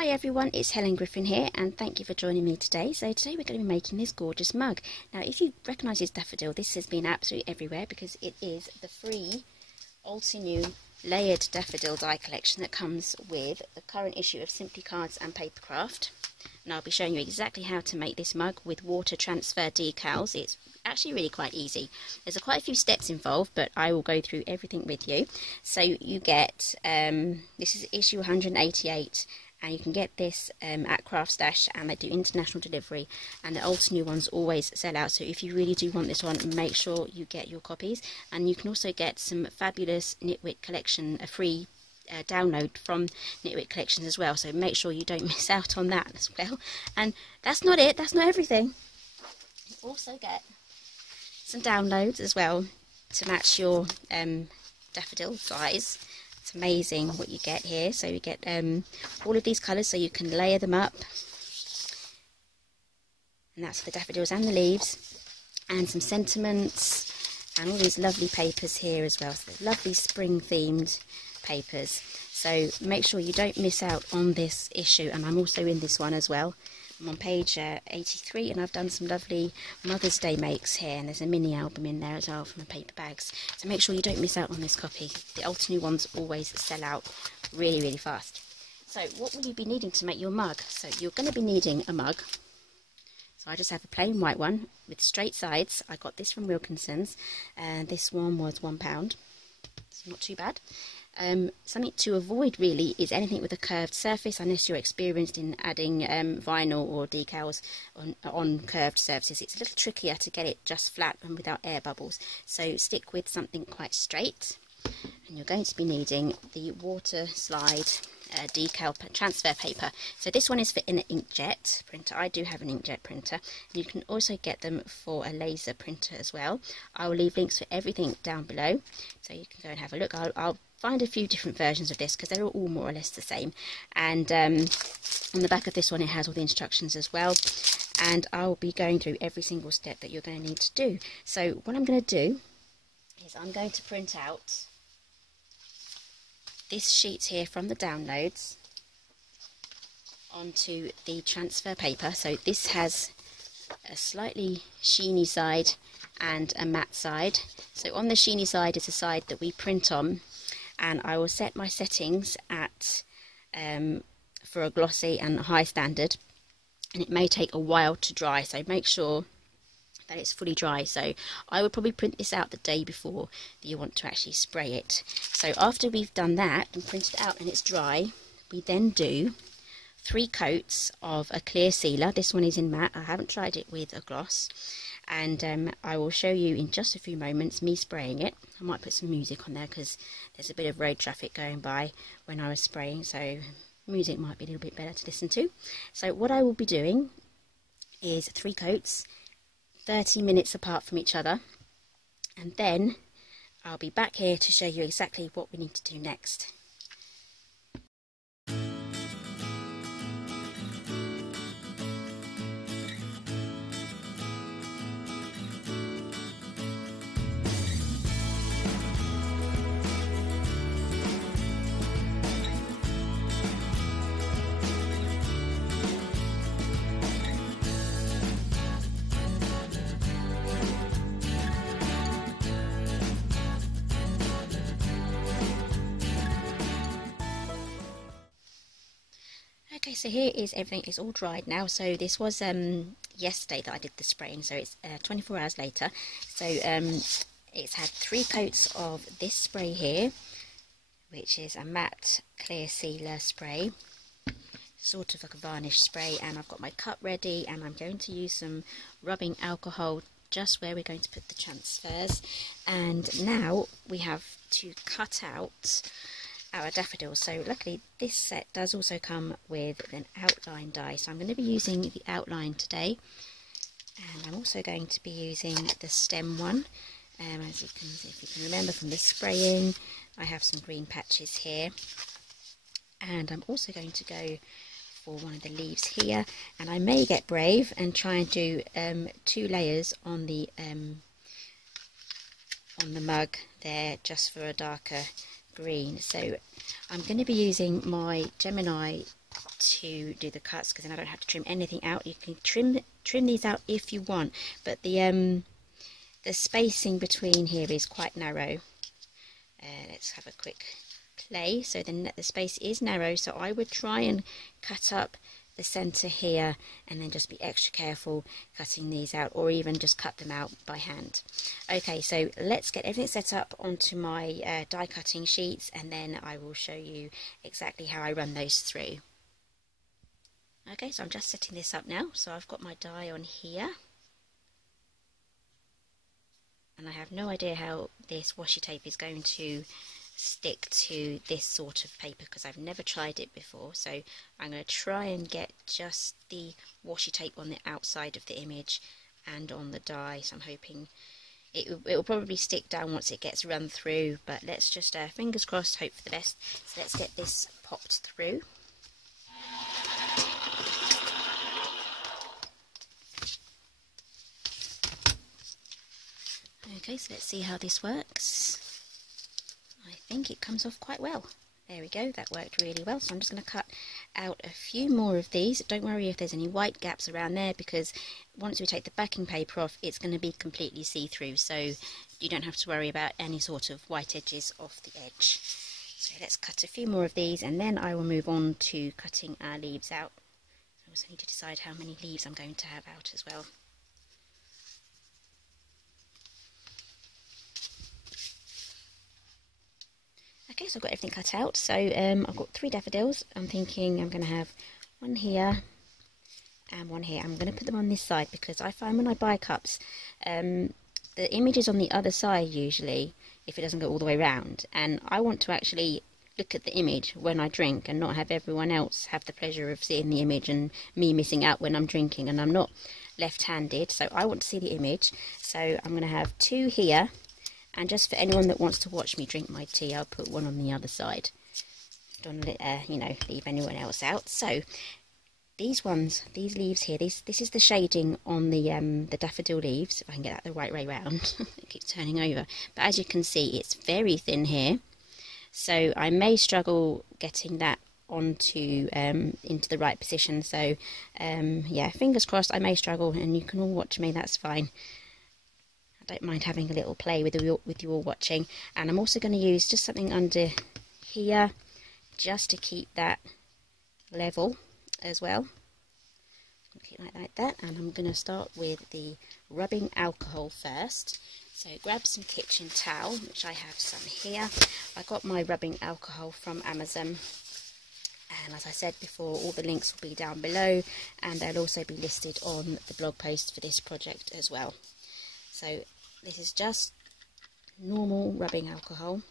Hi everyone, it's Helen Griffin here and thank you for joining me today. So today we're going to be making this gorgeous mug. Now if you recognise this daffodil, this has been absolutely everywhere because it is the free ALTENEW layered daffodil die collection that comes with the current issue of Simply Cards and Papercraft. And I'll be showing you exactly how to make this mug with water transfer decals. It's actually really quite easy. There's quite a few steps involved, but I will go through everything with you. So you get, this is issue 188. And you can get this at Craft Stash, and they do international delivery, and the ALTENEW ones always sell out, so if you really do want this one, make sure you get your copies. And you can also get some fabulous Knitwit collection, a free download from Knitwit collections as well, so make sure you don't miss out on that as well. And that's not it, that's not everything. You also get some downloads as well to match your daffodil dies. It's amazing what you get here. So you get all of these colours so you can layer them up, and that's for the daffodils and the leaves, and some sentiments and all these lovely papers here as well, so lovely spring themed papers. So make sure you don't miss out on this issue, and I'm also in this one as well. I'm on page 83, and I've done some lovely Mother's Day makes here, and there's a mini album in there as well from the paper bags. So make sure you don't miss out on this copy. The ALTENEW ones always sell out really, really fast. So what will you be needing to make your mug? So you're going to be needing a mug. So I just have a plain white one with straight sides. I got this from Wilkinson's, and this one was £1. It's not too bad. Something to avoid really is anything with a curved surface, unless you're experienced in adding vinyl or decals on curved surfaces. It's a little trickier to get it just flat and without air bubbles, so stick with something quite straight. And you're going to be needing the Water Slide Decal transfer paper. So this one is for an Inkjet printer. I do have an Inkjet printer. You can also get them for a laser printer as well. I will leave links for everything down below, so you can go and have a look. I'll find a few different versions of this because they're all more or less the same. And on the back of this one it has all the instructions as well, and I'll be going through every single step that you're going to need to do. So what I'm going to do is I'm going to print out this sheet here from the downloads onto the transfer paper. So this has a slightly sheeny side and a matte side. So on the sheeny side is the side that we print on, and I will set my settings at for a glossy and high standard, and it may take a while to dry, so make sure that it's fully dry. So I would probably print this out the day before that you want to actually spray it. So after we've done that and printed it out and it's dry, we then do 3 coats of a clear sealer. This one is in matte. I haven't tried it with a gloss, and I will show you in just a few moments me spraying it. I might put some music on there because there's a bit of road traffic going by when I was spraying, so music might be a little bit better to listen to. So what I will be doing is 3 coats, 30 minutes apart from each other, and then I'll be back here to show you exactly what we need to do next. Okay, so here is everything. It's all dried now. So this was yesterday that I did the spraying, so it's 24 hours later. So it's had 3 coats of this spray here, which is a matte clear sealer spray, sort of like a varnish spray, and I've got my cup ready, and I'm going to use some rubbing alcohol just where we're going to put the transfers. And now we have to cut out our daffodils. So luckily this set does also come with an outline die, so I'm going to be using the outline today, and I'm also going to be using the stem one. As if you can remember from the spraying, I have some green patches here, and I'm also going to go for one of the leaves here, and I may get brave and try and do 2 layers on the mug there, just for a darker green. So I'm going to be using my Gemini to do the cuts, because then I don't have to trim anything out. You can trim these out if you want, but the spacing between here is quite narrow. Let's have a quick play. So then the space is narrow, so I would try and cut up the center here and then just be extra careful cutting these out, or even just cut them out by hand. Okay, so let's get everything set up onto my die cutting sheets, and then I will show you exactly how I run those through. Okay, so I'm just setting this up now. So I've got my die on here, and I have no idea how this washi tape is going to stick to this sort of paper, because I've never tried it before. So I'm going to try and get just the washi tape on the outside of the image and on the die. So I'm hoping it will probably stick down once it gets run through, but let's just fingers crossed, hope for the best. So let's get this popped through. Okay, so let's see how this works. I think it comes off quite well. There we go, that worked really well. So I'm just going to cut out a few more of these. Don't worry if there's any white gaps around there, because once we take the backing paper off, it's going to be completely see-through, so you don't have to worry about any sort of white edges off the edge. So let's cut a few more of these, and then I will move on to cutting our leaves out. I also need to decide how many leaves I'm going to have out as well. Okay, so I've got everything cut out. So I've got 3 daffodils. I'm thinking I'm going to have one here and one here. I'm going to put them on this side, because I find when I buy cups, the image is on the other side usually, if it doesn't go all the way around. And I want to actually look at the image when I drink, and not have everyone else have the pleasure of seeing the image and me missing out when I'm drinking. And I'm not left-handed, so I want to see the image. So I'm going to have 2 here. And just for anyone that wants to watch me drink my tea, I'll put one on the other side. Don't you know, leave anyone else out. So these leaves here, this is the shading on the daffodil leaves. If I can get that the right way round, it keeps turning over. But as you can see, it's very thin here, so I may struggle getting that onto into the right position. So yeah, fingers crossed. I may struggle, and you can all watch me. That's fine. Don't mind having a little play with you all watching. And I'm also going to use just something under here just to keep that level as well. Keep it like that. And I'm going to start with the rubbing alcohol first. So grab some kitchen towel, which I have some here. I got my rubbing alcohol from Amazon, and as I said before, all the links will be down below, and they'll also be listed on the blog post for this project as well. So this is just normal rubbing alcohol.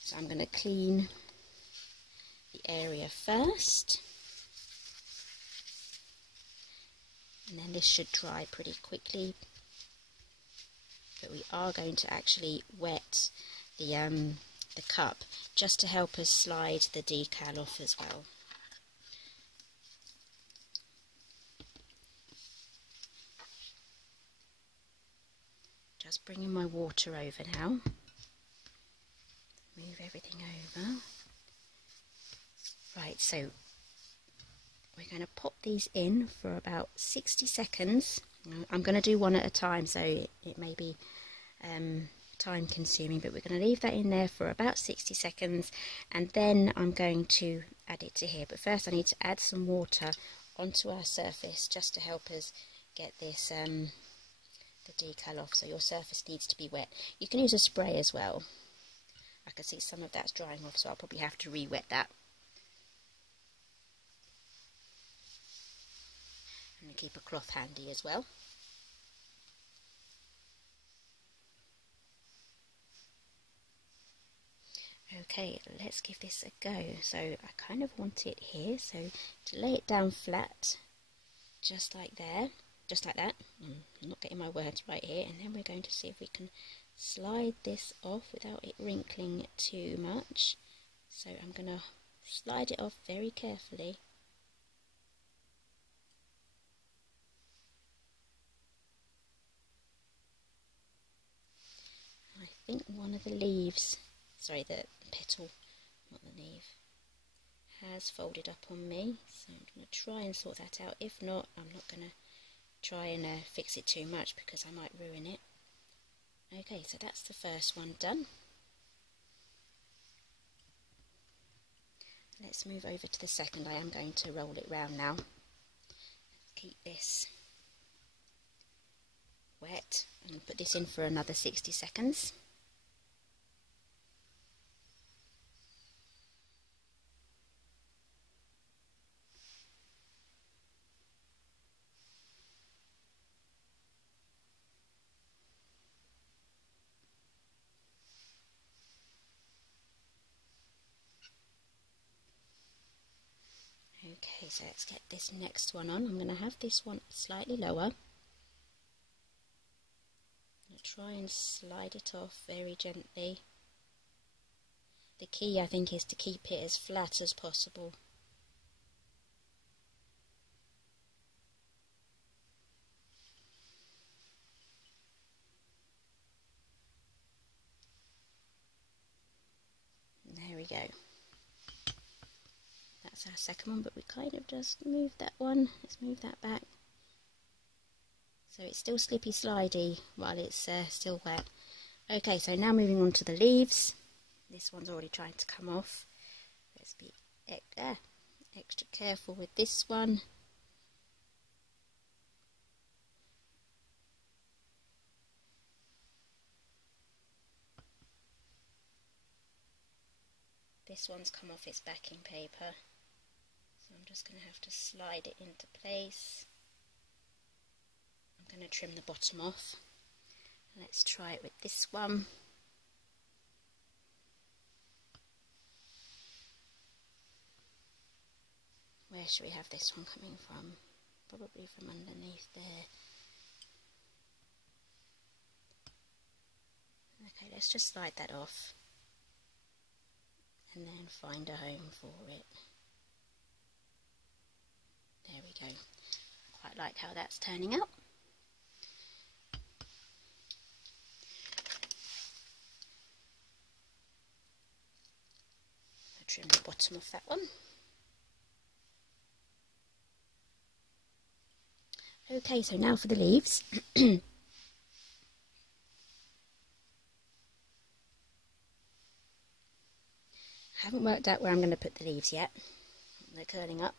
So I'm going to clean the area first, and then this should dry pretty quickly. But we are going to actually wet the cup just to help us slide the decal off as well. Just bringing my water over now. Move everything over. Right, so we're going to pop these in for about 60 seconds. I'm going to do one at a time, so it may be time consuming, but we're going to leave that in there for about 60 seconds, and then I'm going to add it to here. But first I need to add some water onto our surface just to help us get this the decal off. So your surface needs to be wet. You can use a spray as well. I can see some of that's drying off, so I'll probably have to re-wet that. And keep a cloth handy as well. Okay, let's give this a go. So I kind of want it here, so to lay it down flat, just like there. Just like that. I'm not getting my words right here. And then we're going to see if we can slide this off without it wrinkling too much. So I'm going to slide it off very carefully. I think one of the leaves, sorry, the petal, not the leaf, has folded up on me, so I'm going to try and sort that out. If not, I'm not going to try and fix it too much because I might ruin it. Okay, so that's the first one done. Let's move over to the second. I am going to roll it round now. Keep this wet and put this in for another 60 seconds. Okay, so let's get this next one on. I'm going to have this one slightly lower. I'm going to try and slide it off very gently. The key, I think, is to keep it as flat as possible. There we go. That's our second one, but we kind of just moved that one. Let's move that back. So it's still slippy slidey while it's still wet. Okay, so now moving on to the leaves. This one's already trying to come off. Let's be extra careful with this one. This one's come off its backing paper, so I'm just going to have to slide it into place. I'm going to trim the bottom off. Let's try it with this one. Where should we have this one coming from? Probably from underneath there. Okay, let's just slide that off and then find a home for it. There we go. Quite like how that's turning out. I'll trim the bottom of that one. Okay, so now for the leaves. I haven't worked out where I'm going to put the leaves yet. They're curling up.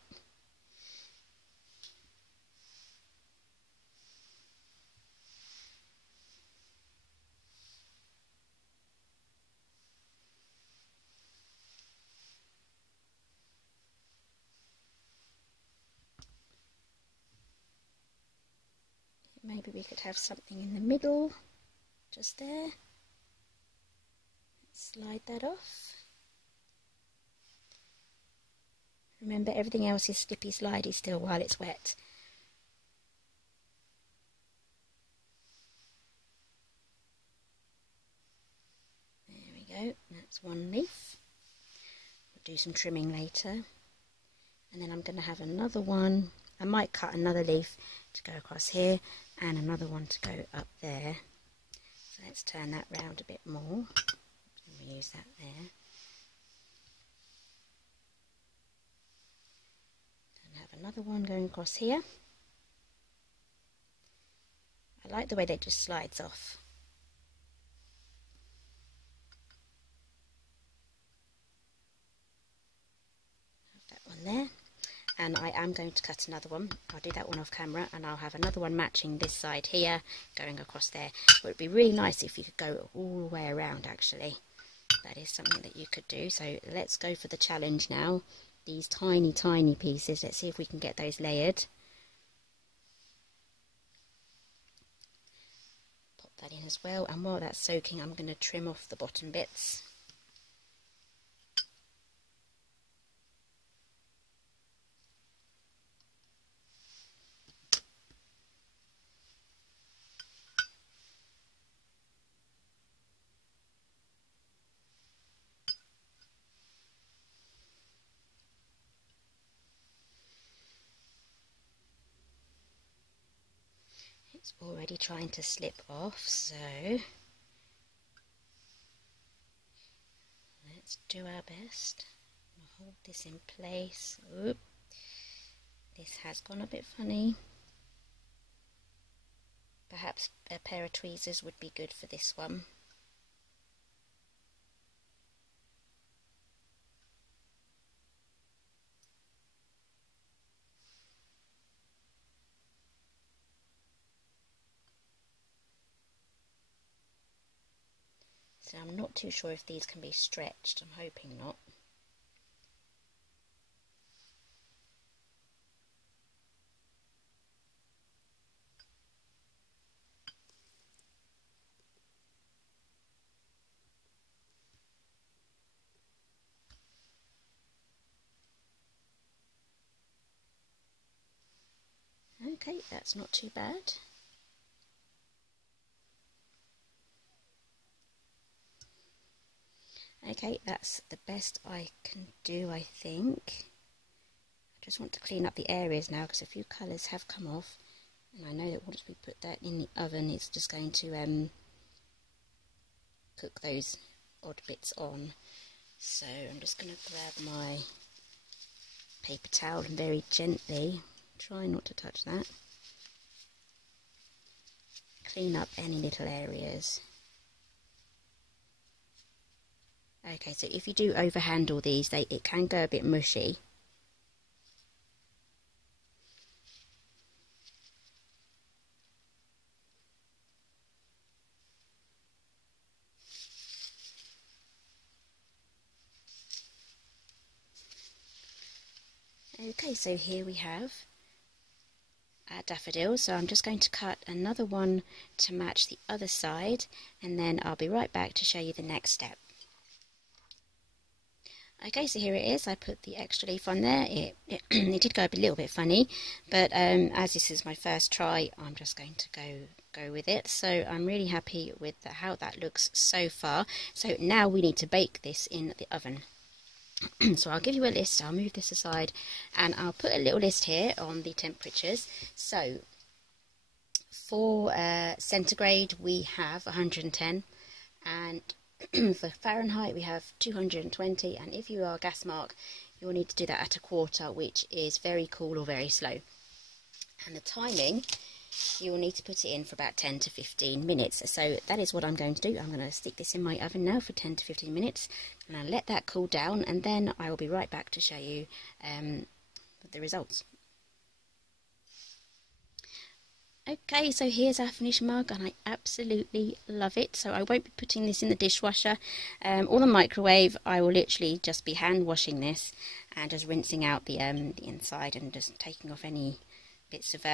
Maybe we could have something in the middle, just there. Let's slide that off. Remember, everything else is slippy slidey still while it's wet. There we go, that's one leaf. We'll do some trimming later. And then I'm going to have another one. I might cut another leaf to go across here and another one to go up there. So let's turn that round a bit more. And we'll use that there. And have another one going across here. I like the way that just slides off. Have that one there. And I am going to cut another one. I'll do that one off camera, and I'll have another one matching this side here, going across there. But it would be really nice if you could go all the way around, actually. That is something that you could do. So let's go for the challenge now. These tiny, tiny pieces. Let's see if we can get those layered. Pop that in as well. And while that's soaking, I'm going to trim off the bottom bits. It's already trying to slip off, so let's do our best. hold this in place. Oop. This has gone a bit funny. Perhaps a pair of tweezers would be good for this one. So I'm not too sure if these can be stretched. I'm hoping not. Okay, that's not too bad. Okay, that's the best I can do, I think. I just want to clean up the areas now because a few colours have come off, and I know that once we put that in the oven it's just going to cook those odd bits on. So I'm just going to grab my paper towel and very gently, try not to touch that, clean up any little areas. Okay, so if you do overhandle these, it can go a bit mushy. Okay, so here we have our daffodils. So I'm just going to cut another one to match the other side, and then I'll be right back to show you the next step. Okay, so here it is. I put the extra leaf on there. It did go a little bit funny, but as this is my first try, I'm just going to go with it. So I'm really happy with how that looks so far. So now we need to bake this in the oven. So I'll give you a list. I'll move this aside, and I'll put a little list here on the temperatures. So for centigrade we have 110, and for Fahrenheit we have 220, and if you are gas mark you'll need to do that at a quarter, which is very cool or very slow. And the timing, you will need to put it in for about 10 to 15 minutes. So that is what I'm going to do. I'm going to stick this in my oven now for 10 to 15 minutes, and I'll let that cool down, and then I will be right back to show you the results. Okay, so here's our finished mug, and I absolutely love it. So I won't be putting this in the dishwasher or the microwave. I will literally just be hand washing this and just rinsing out the inside and just taking off any bits of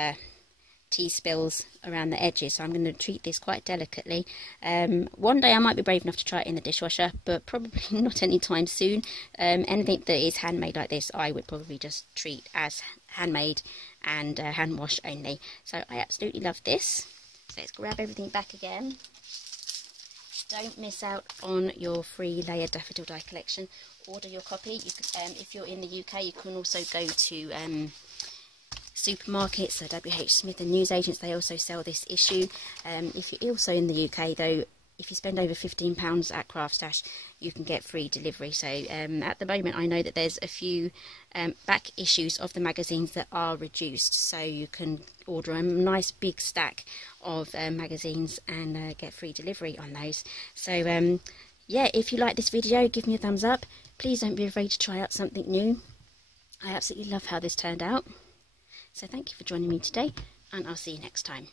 tea spills around the edges. So I'm going to treat this quite delicately. One day I might be brave enough to try it in the dishwasher, but probably not anytime soon. Anything that is handmade like this I would probably just treat as handmade and hand wash only. So I absolutely love this. So let's grab everything back again. Don't miss out on your free layered daffodil die collection. Order your copy. You can, if you're in the UK, you can also go to supermarkets, so WH Smith and newsagents. They also sell this issue. If you're also in the UK though, if you spend over £15 at Craft Stash, you can get free delivery. So at the moment I know that there's a few back issues of the magazines that are reduced, so you can order a nice big stack of magazines and get free delivery on those. So yeah, if you like this video, give me a thumbs up. Please don't be afraid to try out something new. I absolutely love how this turned out. So thank you for joining me today, and I'll see you next time.